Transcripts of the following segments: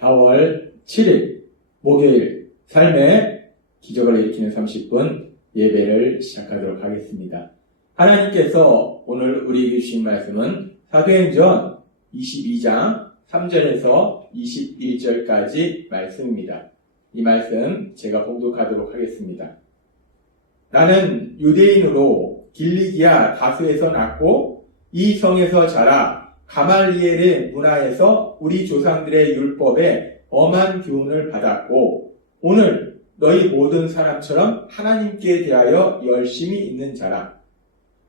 4월 7일 목요일 삶의 기적을 일으키는 30분 예배를 시작하도록 하겠습니다. 하나님께서 오늘 우리에게 주신 말씀은 사도행전 22장 3절에서 21절까지 말씀입니다. 이 말씀 제가 봉독하도록 하겠습니다. 나는 유대인으로 길리기아 다수에서 났고 이 성에서 자라 가말리엘의 문화에서 우리 조상들의 율법에 엄한 교훈을 받았고 오늘 너희 모든 사람처럼 하나님께 대하여 열심히 있는 자라.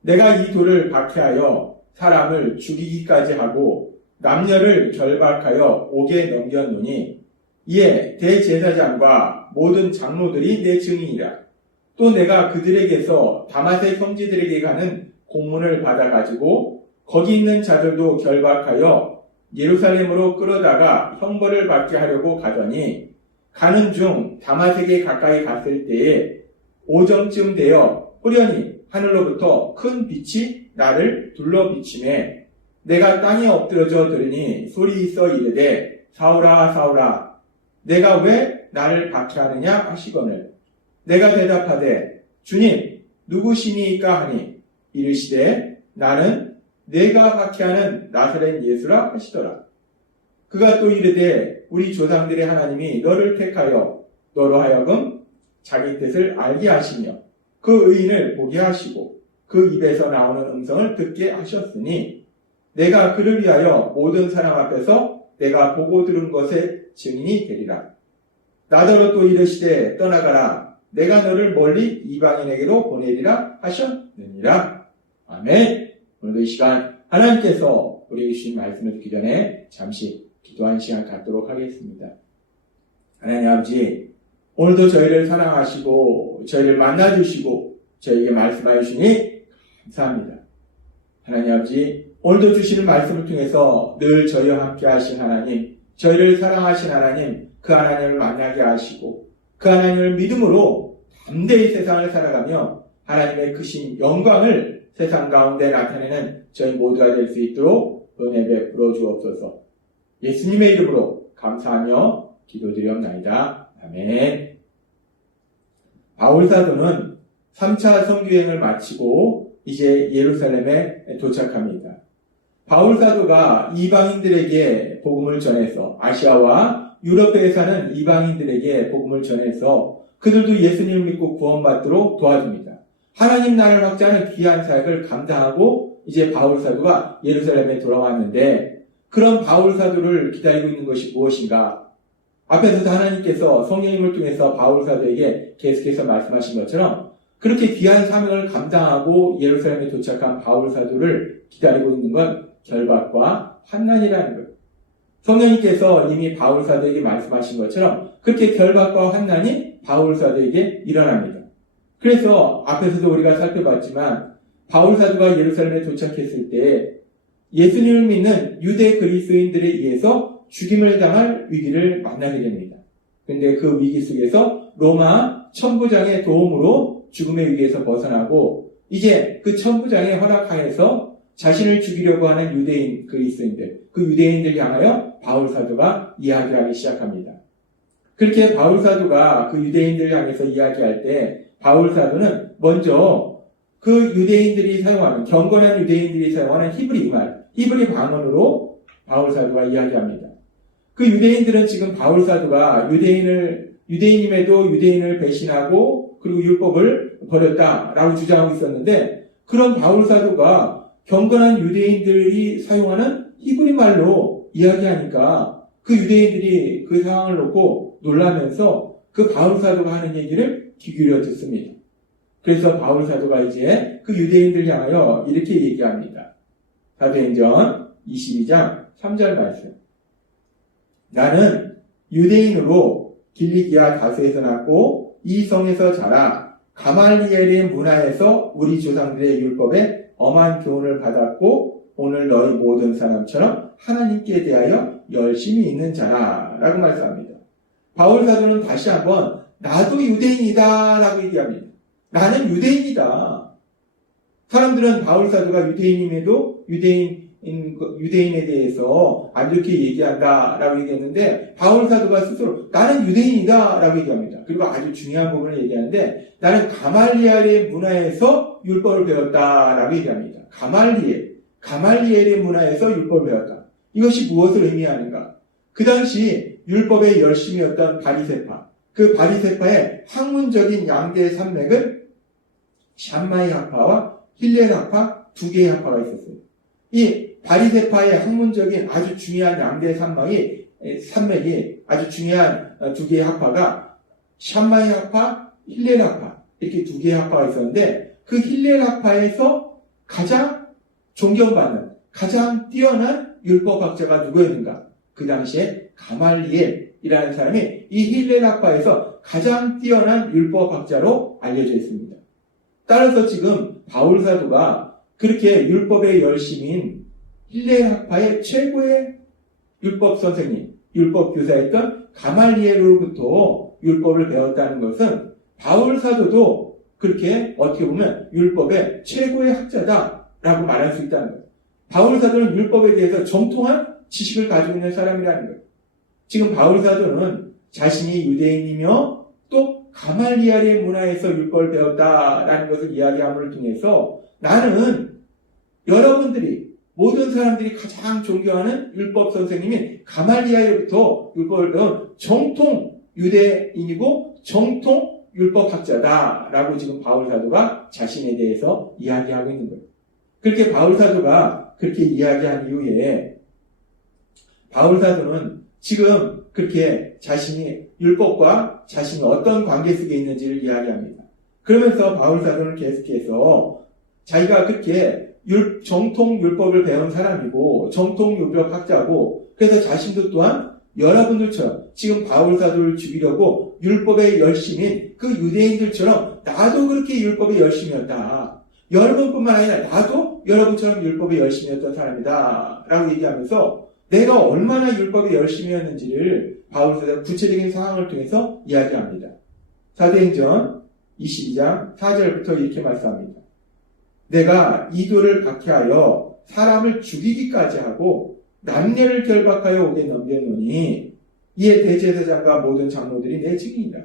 내가 이 돌을 박해하여 사람을 죽이기까지 하고 남녀를 결박하여 옥에 넘겼노니 이에 대제사장과 모든 장로들이 내 증인이라. 또 내가 그들에게서 다마색 형제들에게 가는 공문을 받아가지고 거기 있는 자들도 결박하여 예루살렘으로 끌어다가 형벌을 받게 하려고 가더니 가는 중 다마색에 가까이 갔을 때에 오정쯤 되어 호련히 하늘로부터 큰 빛이 나를 둘러 비치매 내가 땅에 엎드러져 들으니 소리 있어 이르되 사울아 사울아 내가 왜 나를 박해하느냐 하시거늘 내가 대답하되 주님 누구시니까 하니 이르시되 나는 내가 박해하는 나사렛 예수라 하시더라. 그가 또 이르되 우리 조상들의 하나님이 너를 택하여 너로 하여금 자기 뜻을 알게 하시며 그 의인을 보게 하시고 그 입에서 나오는 음성을 듣게 하셨으니 내가 그를 위하여 모든 사람 앞에서 내가 보고 들은 것의 증인이 되리라. 나더러 또 이르시되 떠나가라. 내가 너를 멀리 이방인에게로 보내리라 하셨느니라. 아멘. 오늘도 이 시간 하나님께서 우리에게 주신 말씀을 듣기 전에 잠시 기도한 시간 갖도록 하겠습니다. 하나님 아버지, 오늘도 저희를 사랑하시고 저희를 만나주시고 저희에게 말씀하여 주시니 감사합니다. 하나님 아버지, 오늘도 주시는 말씀을 통해서 늘 저희와 함께 하신 하나님, 저희를 사랑하신 하나님, 그 하나님을 만나게 하시고 그 하나님을 믿음으로 담대히 세상을 살아가며 하나님의 크신 영광을 세상 가운데 나타내는 저희 모두가 될 수 있도록 은혜 베풀어 주옵소서. 예수님의 이름으로 감사하며 기도드리옵나이다. 아멘. 바울사도는 3차 선교여행을 마치고 이제 예루살렘에 도착합니다. 바울사도가 이방인들에게 복음을 전해서 아시아와 유럽에 사는 이방인들에게 복음을 전해서 그들도 예수님을 믿고 구원받도록 도와줍니다. 하나님 나라를 확장하는 귀한 사역을 감당하고 이제 바울사도가 예루살렘에 돌아왔는데 그런 바울사도를 기다리고 있는 것이 무엇인가? 앞에서도 하나님께서 성령님을 통해서 바울사도에게 계속해서 말씀하신 것처럼 그렇게 귀한 사명을 감당하고 예루살렘에 도착한 바울사도를 기다리고 있는 건 결박과 환난이라는 것. 성령님께서 이미 바울사도에게 말씀하신 것처럼 그렇게 결박과 환난이 바울사도에게 일어납니다. 그래서 앞에서도 우리가 살펴봤지만 바울사도가 예루살렘에 도착했을 때 예수님을 믿는 유대 그리스도인들에 의해서 죽임을 당할 위기를 만나게 됩니다. 그런데 그 위기 속에서 로마 천부장의 도움으로 죽음의 위기에서 벗어나고 이제 그 천부장의 허락하에서 자신을 죽이려고 하는 유대인 그리스도인들, 그 유대인들 향하여 바울사도가 이야기하기 시작합니다. 그렇게 바울사도가 그 유대인들을 향해서 이야기할 때 바울사도는 먼저 그 유대인들이 사용하는 경건한 유대인들이 사용하는 히브리 방언으로 바울사도가 이야기합니다. 그 유대인들은 지금 바울사도가 유대인임에도 유대인을 배신하고 그리고 율법을 버렸다라고 주장하고 있었는데 그런 바울사도가 경건한 유대인들이 사용하는 히브리 말로 이야기하니까 그 유대인들이 그 상황을 놓고 놀라면서 그 바울사도가 하는 얘기를 귀 기울여 듣습니다. 그래서 바울사도가 이제 그 유대인들 향하여 이렇게 얘기합니다. 사도행전 22장 3절 말씀. 나는 유대인으로 길리기아 다수에서 났고 이 성에서 자라 가말리엘의 문화에서 우리 조상들의 율법에 엄한 교훈을 받았고 오늘 너희 모든 사람처럼 하나님께 대하여 열심히 있는 자라 라고 말씀합니다. 바울사도는 다시 한번 나도 유대인이다 라고 얘기합니다. 나는 유대인이다. 사람들은 바울 사도가 유대인임에도 유대인에 대해서 안 좋게 얘기한다라고 얘기했는데 바울 사도가 스스로 나는 유대인이다라고 얘기합니다. 그리고 아주 중요한 부분을 얘기하는데 나는 가말리엘의 문화에서 율법을 배웠다라고 얘기합니다. 가말리엘의 문화에서 율법을 배웠다. 이것이 무엇을 의미하는가? 그 당시 율법의 열심이었던 바리새파, 그 바리새파의 학문적인 양대 산맥은 샴마이 학파와 힐렐 학파 두 개의 학파가 있었어요. 이 바리새파의 학문적인 아주 중요한 양대 산맥이 아주 중요한 두 개의 학파가 샴마이 학파, 힐렐 학파 이렇게 두 개의 학파가 있었는데 그 힐렐 학파에서 가장 존경받는 가장 뛰어난 율법학자가 누구였는가? 그 당시에 가말리엘이라는 사람이 이 힐렐 학파에서 가장 뛰어난 율법학자로 알려져 있습니다. 따라서 지금 바울 사도가 그렇게 율법의 열심인 힐렐 학파의 최고의 율법 선생님, 율법 교사였던 가말리엘로부터 율법을 배웠다는 것은 바울 사도도 그렇게 어떻게 보면 율법의 최고의 학자다라고 말할 수 있다는 거예요. 바울 사도는 율법에 대해서 정통한 지식을 가지고 있는 사람이라는 거예요. 지금 바울 사도는 자신이 유대인이며 또 가말리엘의 문화에서 율법을 배웠다라는 것을 이야기함을 통해서 나는 여러분들이 모든 사람들이 가장 존경하는 율법 선생님인 가말리엘로부터 율법을 배운 정통 유대인이고 정통 율법학자다라고 지금 바울 사도가 자신에 대해서 이야기하고 있는 거예요. 그렇게 바울 사도가 그렇게 이야기한 이후에 바울 사도는 지금 그렇게 자신이 율법과 자신이 어떤 관계 속에 있는지를 이야기합니다. 그러면서 바울 사도는 계속해서 자기가 그렇게 정통 율법을 배운 사람이고 정통 율법학자고 그래서 자신도 또한 여러분들처럼 지금 바울 사도를 죽이려고 율법의 열심인 그 유대인들처럼 나도 그렇게 율법의 열심이었다. 여러분뿐만 아니라 나도 여러분처럼 율법의 열심이었던 사람이다 라고 얘기하면서 내가 얼마나 율법의 열심이었는지를 바울 사도가 구체적인 상황을 통해서 이야기합니다. 사도행전 22장 4절부터 이렇게 말씀합니다. 내가 이도를 박해하여 사람을 죽이기까지 하고 남녀를 결박하여 옥에 넘겼노니 이에 대제사장과 모든 장로들이 내 증인이라.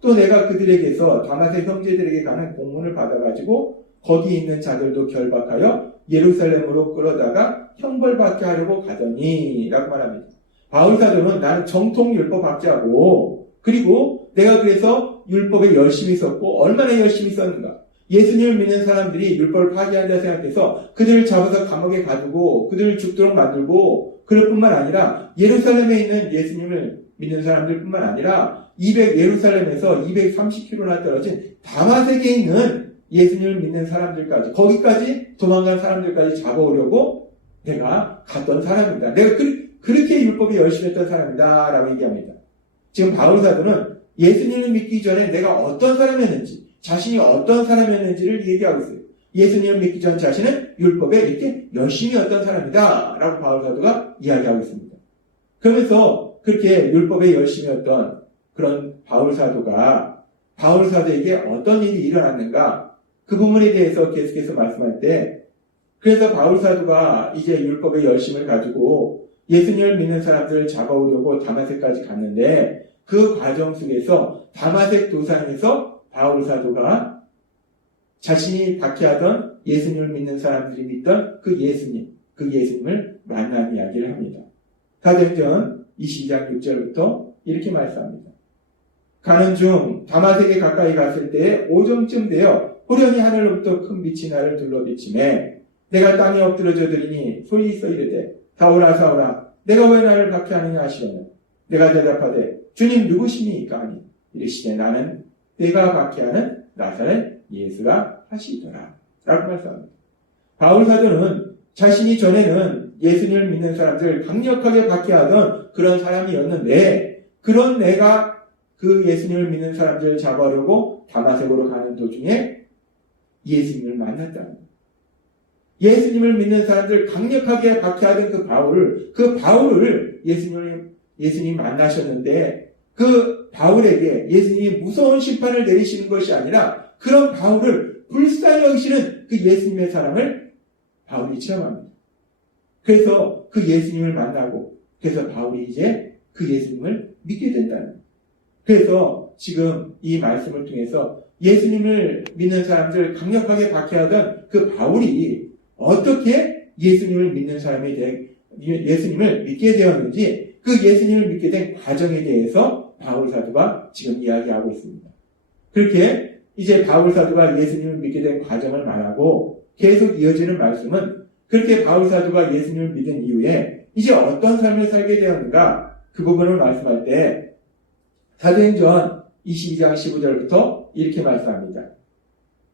또 내가 그들에게서 다마색 형제들에게 가는 공문을 받아가지고 거기 있는 자들도 결박하여 예루살렘으로 끌어다가 형벌받게 하려고 가더니 라고 말합니다. 바울 사도는 나는 정통 율법학자고 그리고 내가 그래서 율법에 열심히 썼고 얼마나 열심히 썼는가. 예수님을 믿는 사람들이 율법을 파괴한다 생각해서 그들을 잡아서 감옥에 가두고 그들을 죽도록 만들고 그럴 뿐만 아니라 예루살렘에 있는 예수님을 믿는 사람들 뿐만 아니라 예루살렘에서 230km나 떨어진 다마섹에 있는 예수님을 믿는 사람들까지 거기까지 도망간 사람들까지 잡아오려고 내가 갔던 사람이다. 내가 그렇게 율법에 열심히 했던 사람이다 라고 얘기합니다. 지금 바울 사도는 예수님을 믿기 전에 내가 어떤 사람이었는지 자신이 어떤 사람이었는지를 얘기하고 있어요. 예수님을 믿기 전 자신은 율법에 이렇게 열심히 했던 사람이다 라고 바울 사도가 이야기하고 있습니다. 그러면서 그렇게 율법에 열심히 했던 그런 바울 사도에게 어떤 일이 일어났는가 그 부분에 대해서 계속해서 말씀할 때 그래서 바울 사도가 이제 율법의 열심을 가지고 예수님을 믿는 사람들을 잡아오려고 다마섹까지 갔는데 그 과정 속에서 다마섹 도상에서 바울 사도가 자신이 박해하던 예수님을 믿는 사람들이 믿던 그 예수님을 만난 이야기를 합니다. 사도행전 22장 6절부터 이렇게 말씀합니다. 가는 중 다마섹에 가까이 갔을 때에 오정쯤 되어 호련히 하늘로부터 큰 빛이 나를 둘러비치매 내가 땅에 엎드러져 들으니 소리 있어 이르되 사울아 사울아 내가 왜 나를 박해하느냐 하시려면 내가 대답하되 주님 누구시니까 하니 이르시되 나는 내가 박해하는 나사렛 예수라 하시더라 라고 말씀합니다. 바울 사도는 자신이 전에는 예수님을 믿는 사람들을 강력하게 박해하던 그런 사람이었는데 그런 내가 그 예수님을 믿는 사람들을 잡아오려고 다마섹으로 가는 도중에 예수님을 만났다는 거예요. 예수님을 믿는 사람들을 강력하게 박해하던 그 바울을 예수님이 만나셨는데 그 바울에게 예수님이 무서운 심판을 내리시는 것이 아니라 그런 바울을 불쌍히 여기시는 그 예수님의 사랑을 바울이 체험합니다. 그래서 그 예수님을 만나고 그래서 바울이 이제 그 예수님을 믿게 된다는 거예요. 그래서 지금 이 말씀을 통해서 예수님을 믿는 사람들 강력하게 박해하던 그 바울이 어떻게 예수님을 믿는 사람이 예수님을 믿게 되었는지 그 예수님을 믿게 된 과정에 대해서 바울 사도가 지금 이야기하고 있습니다. 그렇게 이제 바울 사도가 예수님을 믿게 된 과정을 말하고 계속 이어지는 말씀은 그렇게 바울 사도가 예수님을 믿은 이후에 이제 어떤 삶을 살게 되었는가 그 부분을 말씀할 때 사도행전 22장 15절부터 이렇게 말씀합니다.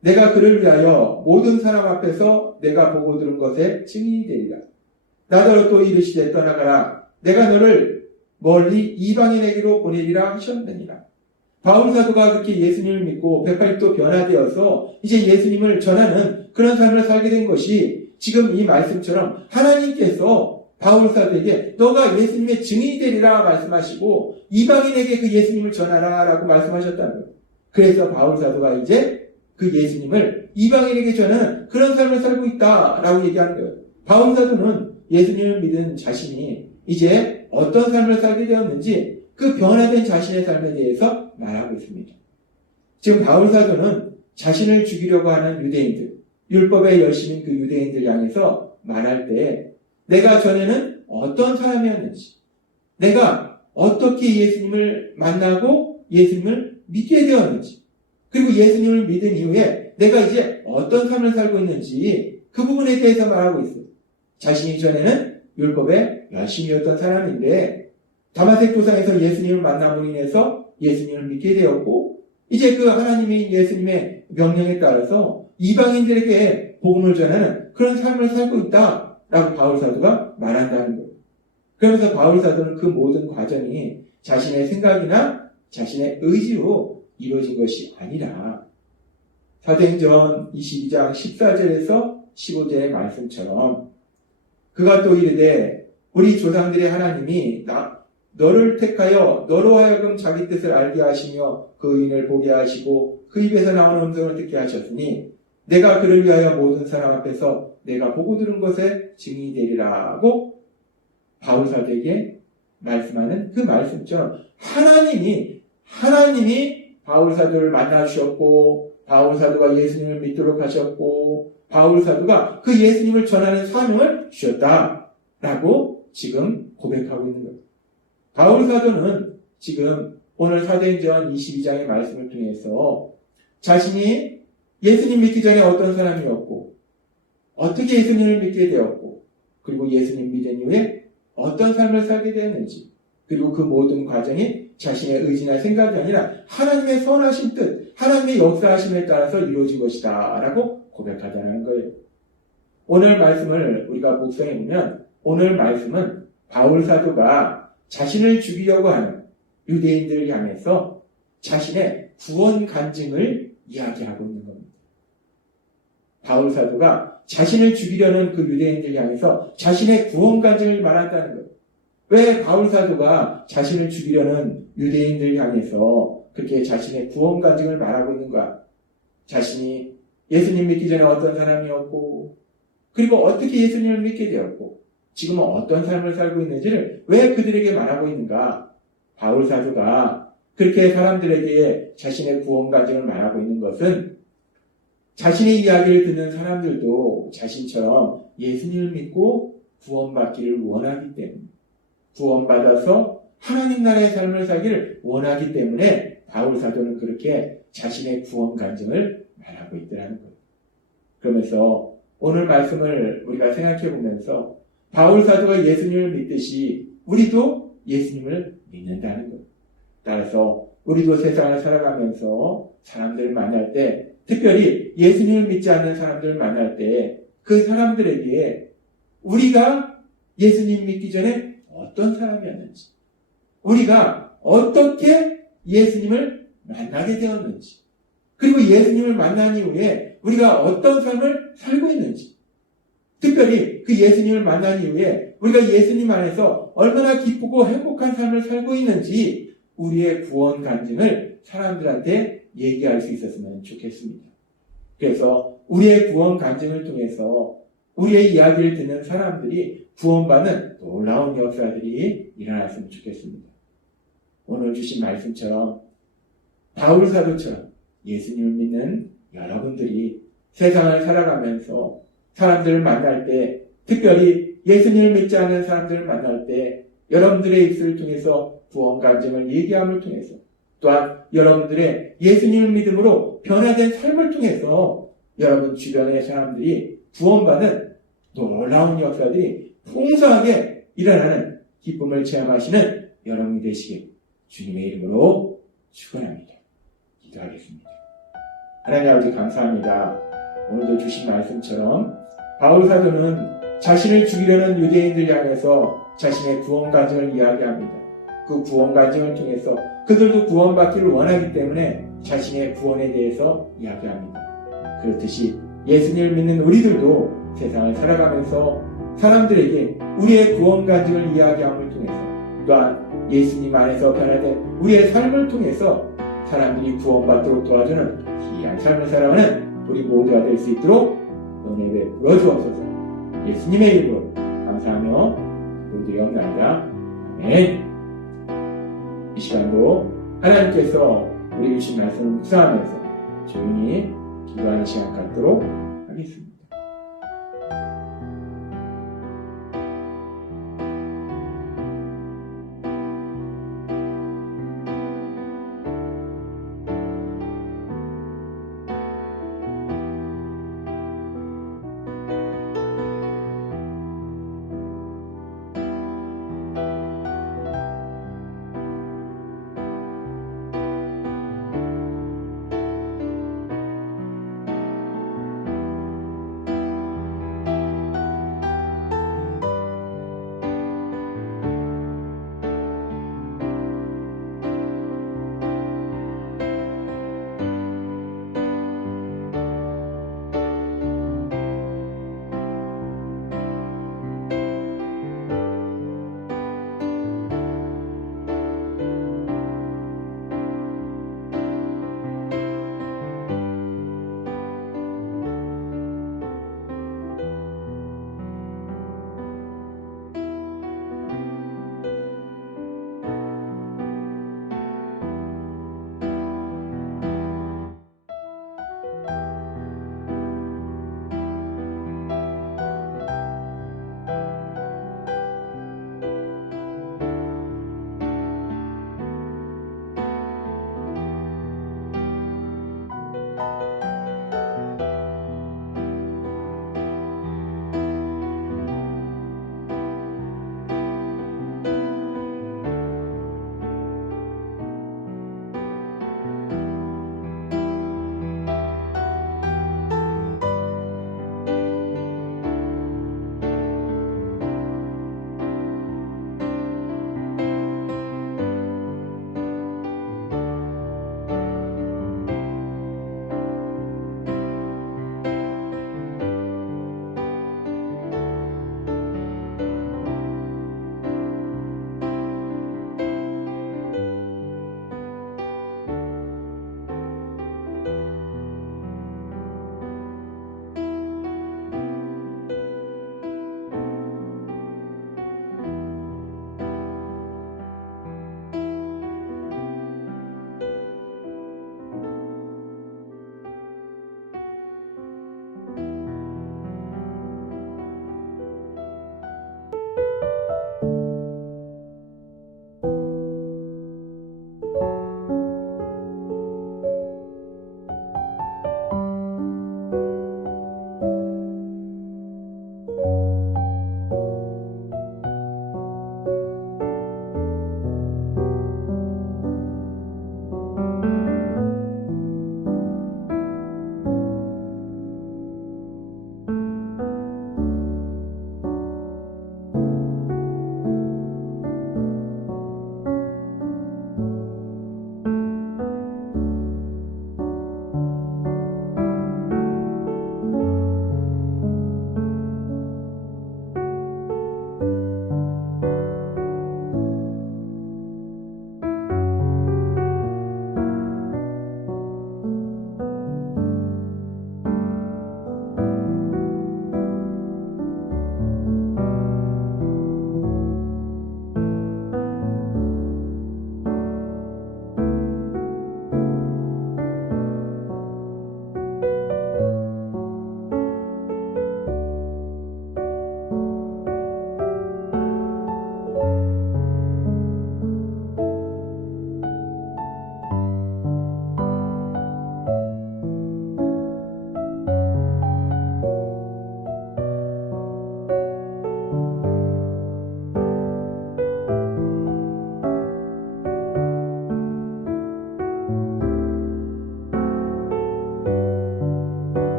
내가 그를 위하여 모든 사람 앞에서 내가 보고 들은 것에 증인이 되리라. 나더러 또 이르시되 떠나가라. 내가 너를 멀리 이방인에게로 보내리라 하셨느니라. 바울 사도가 그렇게 예수님을 믿고 180도 변화되어서 이제 예수님을 전하는 그런 삶을 살게 된 것이 지금 이 말씀처럼 하나님께서 바울 사도에게 너가 예수님의 증인이 되리라 말씀하시고 이방인에게 그 예수님을 전하라 라고 말씀하셨다는 거예요. 그래서 바울 사도가 이제 그 예수님을 이방인에게 전하는 그런 삶을 살고 있다라고 얘기하는 거예요. 바울 사도는 예수님을 믿은 자신이 이제 어떤 삶을 살게 되었는지 그 변화된 자신의 삶에 대해서 말하고 있습니다. 지금 바울 사도는 자신을 죽이려고 하는 유대인들, 율법의 열심인 그 유대인들 향해서 말할 때 내가 전에는 어떤 사람이었는지, 내가 어떻게 예수님을 만나고 예수님을 믿게 되었는지, 그리고 예수님을 믿은 이후에 내가 이제 어떤 삶을 살고 있는지 그 부분에 대해서 말하고 있어요. 자신이 전에는 율법의 열심이었던 사람인데 다마색 도상에서 예수님을 만남으로 인해서 예수님을 믿게 되었고 이제 그 하나님이 예수님의 명령에 따라서 이방인들에게 복음을 전하는 그런 삶을 살고 있다라고 바울 사도가 말한다는 거예요. 그러면서 바울 사도는 그 모든 과정이 자신의 생각이나 자신의 의지로 이루어진 것이 아니라 사도행전 22장 14절에서 15절의 말씀처럼 그가 또 이르되 우리 조상들의 하나님이 너를 택하여 너로 하여금 자기 뜻을 알게 하시며 그 의인을 보게 하시고 그 입에서 나오는 음성을 듣게 하셨으니 내가 그를 위하여 모든 사람 앞에서 내가 보고 들은 것에 증인이 되리라고 바울 사도에게 말씀하는 그 말씀처럼 하나님이 바울 사도를 만나주셨고 바울 사도가 예수님을 믿도록 하셨고 바울 사도가 그 예수님을 전하는 사명을 주셨다라고 지금 고백하고 있는 거예요. 바울 사도는 지금 오늘 사도행전 22장의 말씀을 통해서 자신이 예수님 믿기 전에 어떤 사람이었고 어떻게 예수님을 믿게 되었고 그리고 예수님 믿은 이후에 어떤 삶을 살게 되었는지 그리고 그 모든 과정이 자신의 의지나 생각이 아니라 하나님의 선하신 뜻, 하나님의 역사하심에 따라서 이루어진 것이다 라고 고백하자는 거예요. 오늘 말씀을 우리가 묵상해보면 오늘 말씀은 바울 사도가 자신을 죽이려고 하는 유대인들을 향해서 자신의 구원 간증을 이야기하고 있는 겁니다. 바울 사도가 자신을 죽이려는 그 유대인들 향해서 자신의 구원 간증을 말한다는 거예요. 왜 바울 사도가 자신을 죽이려는 유대인들 향해서 그렇게 자신의 구원 간증을 말하고 있는가? 자신이 예수님 믿기 전에 어떤 사람이었고 그리고 어떻게 예수님을 믿게 되었고 지금은 어떤 삶을 살고 있는지를 왜 그들에게 말하고 있는가? 바울 사도가 그렇게 사람들에게 자신의 구원 간증을 말하고 있는 것은 자신의 이야기를 듣는 사람들도 자신처럼 예수님을 믿고 구원받기를 원하기 때문에 구원받아서 하나님 나라의 삶을 살기를 원하기 때문에 바울 사도는 그렇게 자신의 구원 간증을 말하고 있더라는 거예요. 그러면서 오늘 말씀을 우리가 생각해 보면서 바울 사도가 예수님을 믿듯이 우리도 예수님을 믿는다는 거예요. 따라서 우리도 세상을 살아가면서 사람들을 만날 때 특별히 예수님을 믿지 않는 사람들을 만날 때 그 사람들에게 우리가 예수님 믿기 전에 어떤 사람이었는지 우리가 어떻게 예수님을 만나게 되었는지 그리고 예수님을 만난 이후에 우리가 어떤 삶을 살고 있는지 특별히 그 예수님을 만난 이후에 우리가 예수님 안에서 얼마나 기쁘고 행복한 삶을 살고 있는지 우리의 구원 간증을 사람들한테 얘기할 수 있었으면 좋겠습니다. 그래서 우리의 구원 간증을 통해서 우리의 이야기를 듣는 사람들이 구원받는 놀라운 역사들이 일어났으면 좋겠습니다. 오늘 주신 말씀처럼 바울 사도처럼 예수님을 믿는 여러분들이 세상을 살아가면서 사람들을 만날 때, 특별히 예수님을 믿지 않는 사람들을 만날 때 여러분들의 입술을 통해서 구원 간증을 얘기함을 통해서, 또한 여러분들의 예수님을 믿음으로 변화된 삶을 통해서 여러분 주변의 사람들이 구원받는 놀라운 역사들이 풍성하게 일어나는 기쁨을 체험하시는 여러분이 되시길 주님의 이름으로 축원합니다. 기도하겠습니다. 하나님 아버지 감사합니다. 오늘도 주신 말씀처럼 바울 사도는 자신을 죽이려는 유대인들 향해서 자신의 구원 간증을 이야기합니다. 그 구원 간증을 통해서 그들도 구원받기를 원하기 때문에 자신의 구원에 대해서 이야기합니다. 그렇듯이 예수님을 믿는 우리들도 세상을 살아가면서 사람들에게 우리의 구원 간증을 이야기함을 통해서, 또한 예수님 안에서 변화된 우리의 삶을 통해서 사람들이 구원받도록 도와주는 귀한 삶을 살아가는 우리 모두가 될 수 있도록 은혜 베풀어 주옵소서. 예수님의 이름으로 감사하며 기도드리옵나이다. 아멘. 이 시간도 하나님께서 우리 주신 말씀을 묵상하면서 조용히 기도하는 시간 갖도록 하겠습니다.